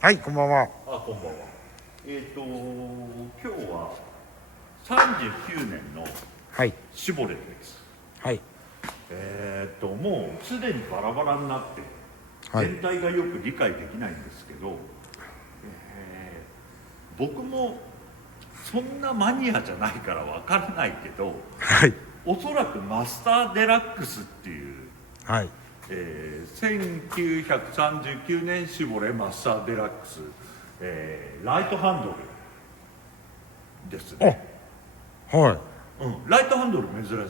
はい、こんばんは。あ、こんばんは。今日は39年のはい。シボレーです。はい。もうすでにバラバラになって、はい。全体がよく理解できないんですけど、僕もそんなマニアじゃないからわからないけど、はい。おそらくマスターデラックスっていう、はい。1939年シボレマスターデラックス、ライトハンドルですね。はい。ライトハンドル珍しいんだ。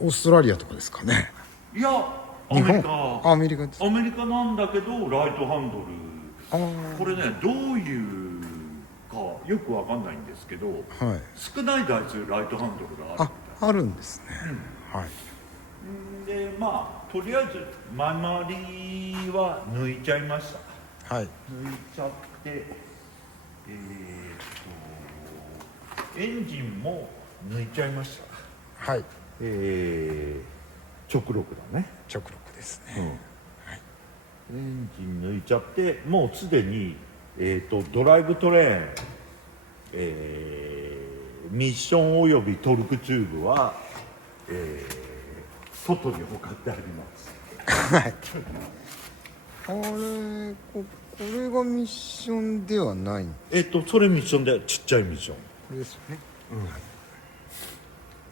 オーストラリアとかですかね。いや、ア日メリ本。カ。アメリカです。アメリカなんだけどライトハンドル。あこれね、どういうかよくわかんないんですけど、あ。はい。少ない台数ライトハンドルがあるみたい。あるんですね。はい。で、まあとりあえず周りは抜いちゃいました。はい。抜いちゃって、エンジンも抜いちゃいました。はい。直録だね。直録ですね。エンジン抜いちゃって、もうすでに、ドライブトレーン、ミッションおよびトルクチューブは、外に置かってあります。はい。これがミッションではない。それミッションでちっちゃいミッション。これですよね。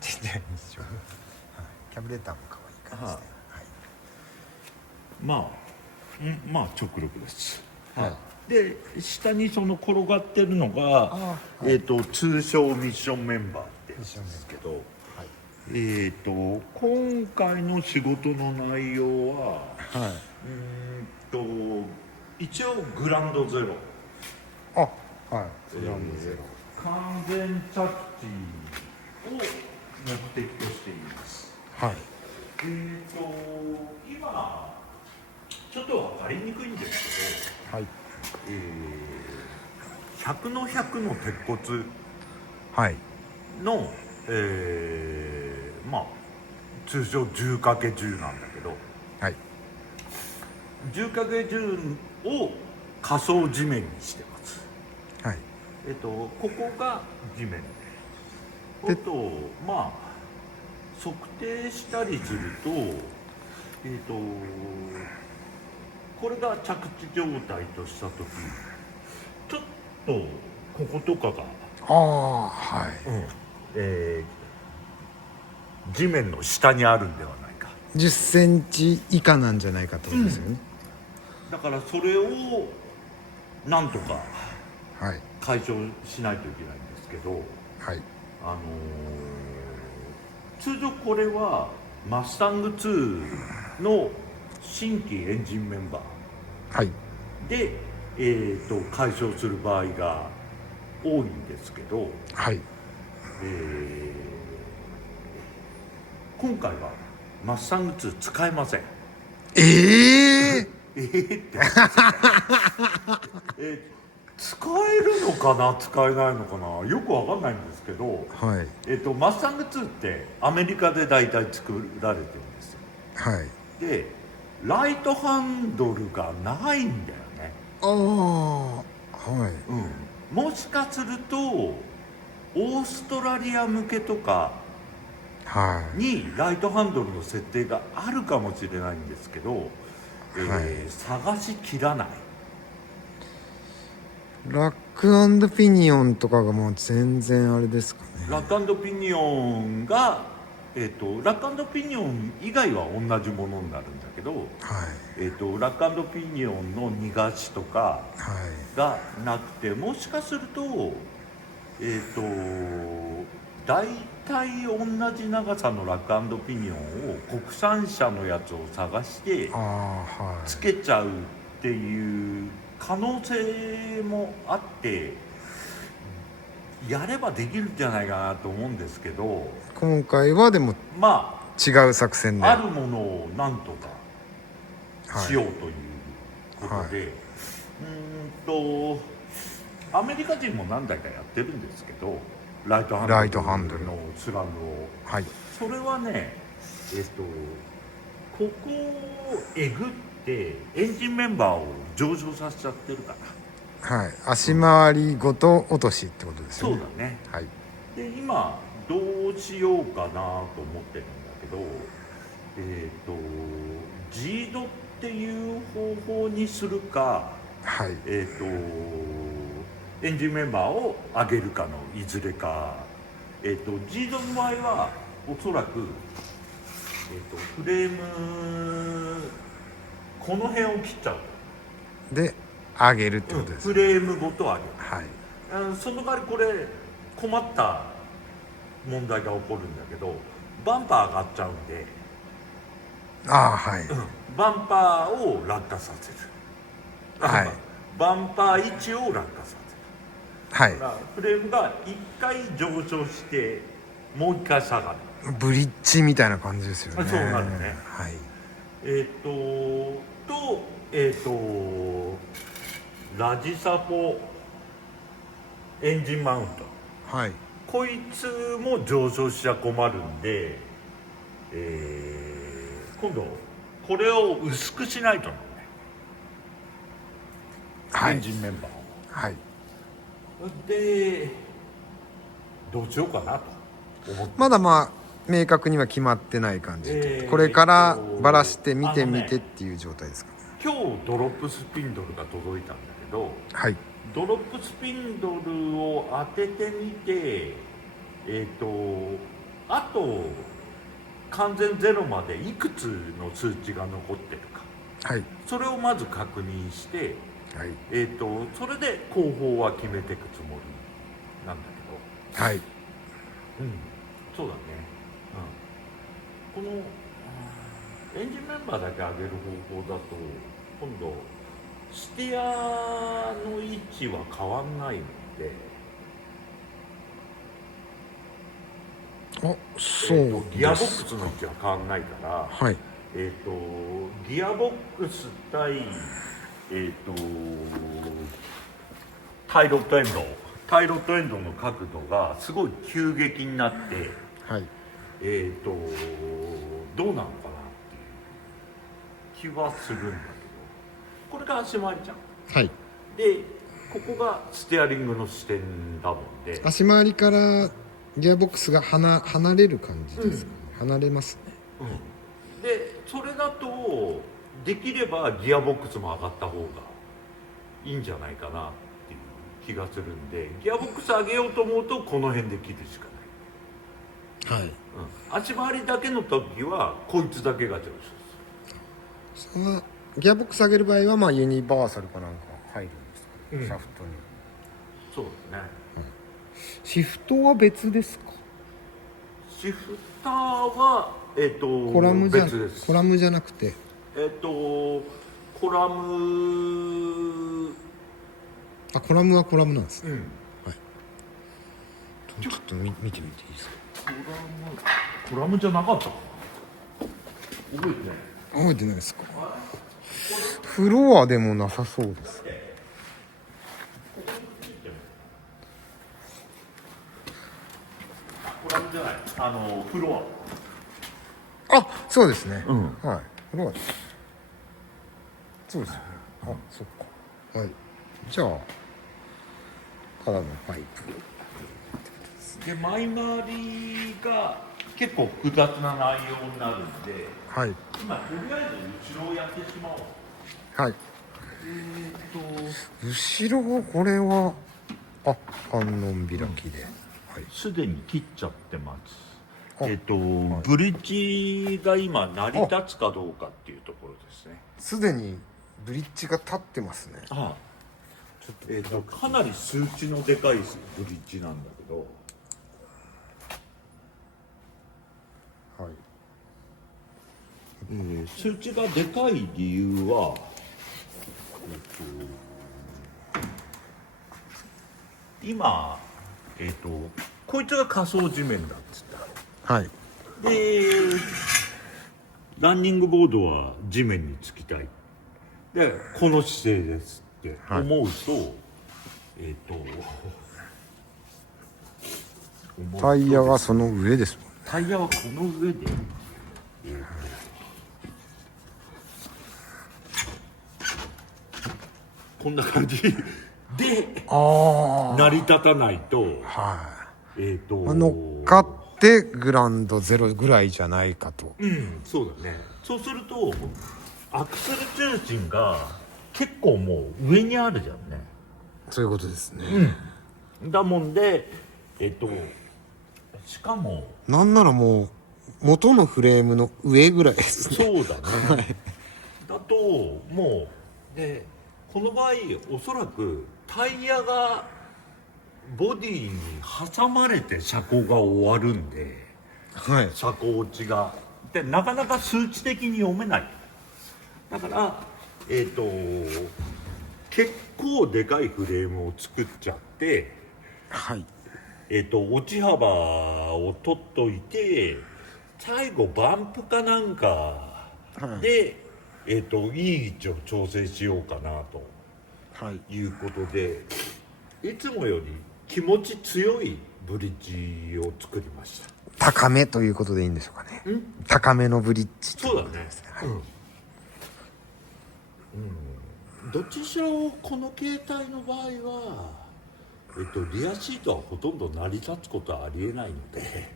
ちっちゃいミッション。はい。キャブレターも可愛い感じで。はい。まあ直録です。はい。で、下にその転がってるのが、通称ミッションメンバーってやつですけど、今回の仕事の内容は、はい。一応グランドゼロ、あ、はい。グランドゼロ。完全着地を目的としています。はい。今ちょっと分かりにくいんですけど、はい。100の100の鉄骨はい。の、まあ通称 10×10 なんだけど、はい。 10×10 を仮想地面にしてます。はい。ここが地面で、まあ測定したりすると、これが着地状態とした時、ちょっとこことかが、ああ、はい。地面の下にあるんではないか。10センチ以下なんじゃないかってことですよね。だからそれをなんとかはい。解消しないといけないんですけど、はい。通常これはマスタング2の新規エンジンメンバはい。ーで、解消する場合が多いんですけど、はい。今回はマスタング2使えません。えって使えるのかな使えないのかなよくわかんないんですけど、はい。マスタング2ってアメリカで大体作られてるんですよ。はい。でライトハンドルがないんだよね。ああ、はい。もしかするとオーストラリア向けとかはにライトハンドルの設定があるかもしれないんですけど、探しきらない。ラック&ピニオンとかがもう全然あれですかね。ラック&ピニオンが、ラック&ピニオン以外は同じものになるんだけど、はい。ラック&ピニオンの逃がしとかはい。がなくて、もしかすると大体同じ長さのラック&ピニオンを国産車のやつを探してああ、はい。つけちゃうっていう可能性もあって、やればできるんじゃないかなと思うんですけど、今回はでもま違う作戦で。ああるものをなんとかしようということで、アメリカ人も何台かやってるんですけど、ライトハンドルのスラムを、はい。それはね、ここをえぐってエンジンメンバーを上昇させちゃってるから。はい、足回りごと落としってことですよそうね。だね。はい。で今どうしようかなと思ってるんだけど、ジードっていう方法にするか、はい。エンジンメンバーを上げるかのいずれか。ジードの場合はおそらく、フレームこの辺を切っちゃう。で上げるってことです、フレームごと上げる。はい。その代わりこれ困った問題が起こるんだけど、バンパー上がっちゃうんで、ああ、はい。バンパーを落下させる。はい。バンパー位置を落下させる。はい。だからフレームが1回上昇してもう1回下がる。ブリッジみたいな感じですよね。そうなるね。はい。ラジサポエンジンマウント、はい。こいつも上昇しちゃ困るんで、今度これを薄くしないとね、はい。エンジンメンバーを。はい。でどうしようかなと思って、まだ明確には決まってない感じで、これからバラして見てみてっていう状態ですかね。今日ドロップスピンドルが届いたんだけど、はい。ドロップスピンドルを当ててみて、あと完全ゼロまでいくつの数値が残ってるか、はい。それをまず確認して、はい。それで後方は決めていくつもりなんだけど、はい。そうだね、このエンジンメンバーだけ上げる方法だと今度ステアの位置は変わんないので、あ、そうですか。ギアボックスの位置は変わんないから、はい。ギアボックス対タイロットエンドの角度がすごい急激になって、はい。どうなのかなっていう気はするんだけど、これが足回りじゃん。はい。でここがステアリングの視点だもんで、足回りからギアボックスが離れる感じですかね。離れますね。でそれだとできればギアボックスも上がった方がいいんじゃないかなっていう気がするんで、ギアボックス上げようと思うとこの辺で切るしかない。はい。足回りだけの時はこいつだけが上昇する。そのギアボックス上げる場合はユニバーサルかなんか入るんですかね、シャフトに。そうだね。シフトは別ですか？シフターはコラムじゃ別です。コラムじゃなくて、コラム、コラムはコラムなんですね。はい。ちょっと見てみていいですか？コラムじゃなかったかな。覚えてない。覚えてないですか？フロアでもなさそうです。コラムじゃない。フロあ、そうですね。ア。はい。フロアです。そうですよね。あ、そっか。はい。じゃあただのパイプ。で前回りが結構複雑な内容になるんで、はい。今とりあえず後ろをやってしまおう。はい。後ろこれは観音開きで、はい。すでに切っちゃってます。あブリッジが今成り立つかどうかっていうところですね。すでにブリッジが立ってますね。ちょっとかなり数値のでかいブリッジなんだけど、はい。数値がでかい理由は、今こいつが仮想地面だっつったはい。でランニングボードは地面につきたいでこの姿勢ですって思うと、タイヤがその上ですもんね。タイヤはこの上で、こんな感じでああ、成り立たないとはい、乗乗っかってグランドゼロぐらいじゃないかと。そうだね。そうするとアクセル重心が結構もう上にあるじゃんね。そういうことですね。だもんでしかもなんならもう元のフレームの上ぐらいですね。そうだね、だともうでこの場合おそらくタイヤがボディに挟まれて車高が終わるんで、はい、車高値がでなかなか数値的に読めない。だから結構でかいフレームを作っちゃって、はい、落ち幅を取っといて最後バンプかなんかで、いい位置を調整しようかなとはい、いうことで、いつもより気持ち強いブリッジを作りました。高めということでいいんでしょうかね。高めのブリッジっていそうだねことですね。はい、どっちにしろこの携帯の場合は、リアシートはほとんど成り立つことはありえないので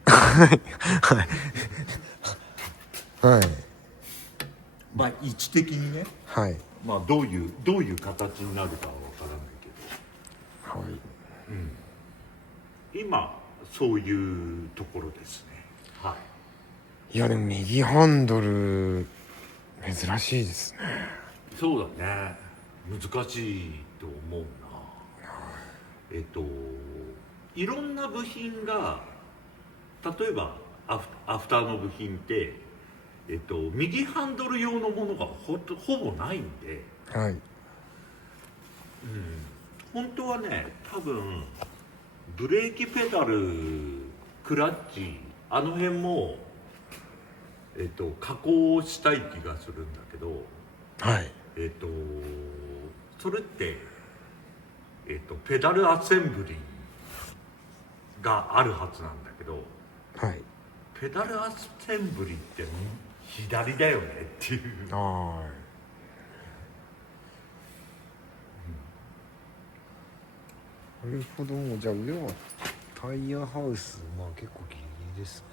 はい、まあ位置的にね、はい、まあどういう形になるかは分からないけど、はい。今そういうところですね。はい。いやでも右ハンドル珍しいですね。そうだね。難しいと思うな。いろんな部品が例えばアフターの部品って右ハンドル用のものがほぼないんで、はい、本当はね多分ブレーキペダルクラッチあの辺も加工したい気がするんだけど、はい、それってペダルアセンブリがあるはずなんだけど、はい。ペダルアセンブリって左だよねっていう。ああ。なるほど。もうじゃあ上はタイヤハウス、まあ結構ギリギリです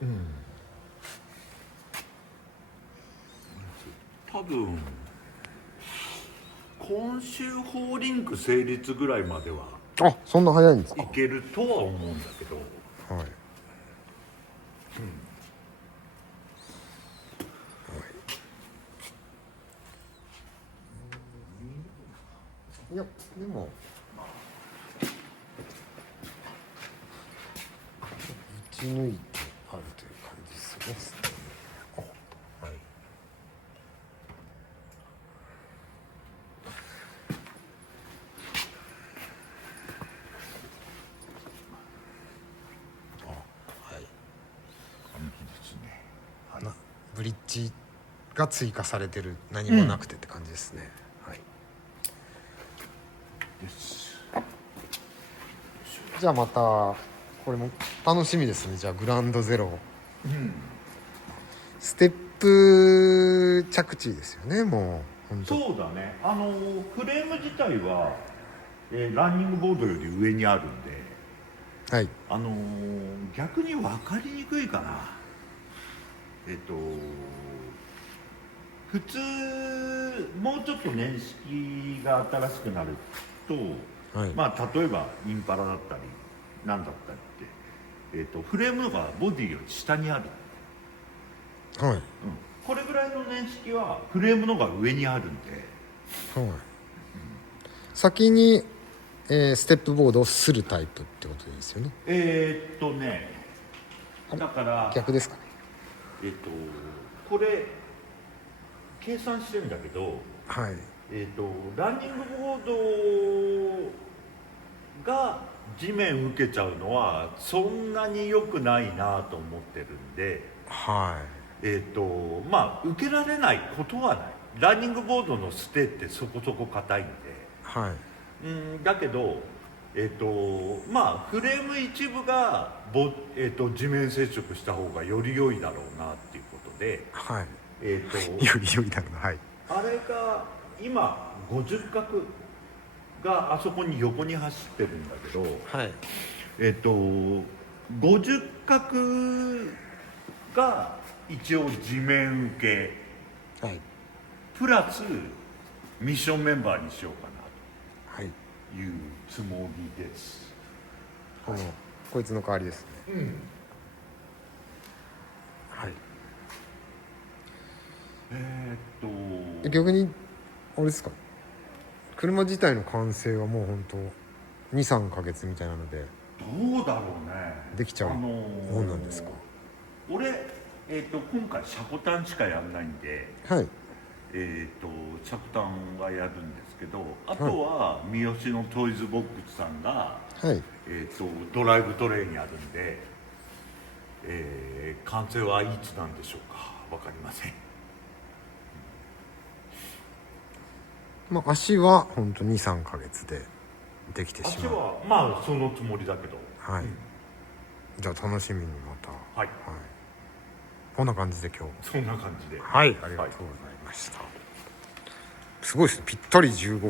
ね。多分今週4リンク成立ぐらいまではあ、そんな早いんですか。いけるとは思うんだけど、はい。いやでも打ち抜いてあるという感じですよね。はい、はい。感じですね。ブリッジが追加されてる、何もなくてって感じですね。はい。です。じゃあまたこれも楽しみですね。じゃあグランドゼロ、ステップ着地ですよね。もう本当。そうだね。フレーム自体は、ランニングボードより上にあるんで、はい、逆に分かりにくいかな。普通もうちょっと年式が新しくなると、はい、まあ例えばインパラだったりなんだったりって、フレームがボディより下にある、はい、これぐらいの年式はフレームのが上にあるんで、はい。先に、ステップボードをするタイプってことですよね。だから逆ですかね。これ計算してるんだけど、はい、ランニングボードが地面受けちゃうのはそんなに良くないなと思ってるんで、はまあ受けられないことはない。ランニングボードのステってそこそこ硬いんで、い、はい。だけどまあフレーム一部が地面接触した方がより良いだろうなっていうことで、はい。えっ、とより良いだろうな。はい。あれが今50角があそこに横に走ってるんだけど、はい50角が一応地面受けはいプラスミッションメンバーにしようかなはいというつもりです。こいつの代わりですね。はい逆にあれですか、車自体の完成はもう本当2、3ヶ月みたいなのでどうだろうね。できちゃうもんなんですか。俺、今回シャコタンしかやんないんで、はいシャコタンはやるんですけど、あとは三好のトイズボックスさんが、はいドライブトレイにあるんで、完成はいつなんでしょうか、分かりません。まあ足は本当2、3ヶ月でできてし足まう。はまあそのつもりだけど、はい、じゃあ楽しみにまた。はい、こんな感じで今日そんな感じで、はいありがとうございました。すごいですね、ぴったり15分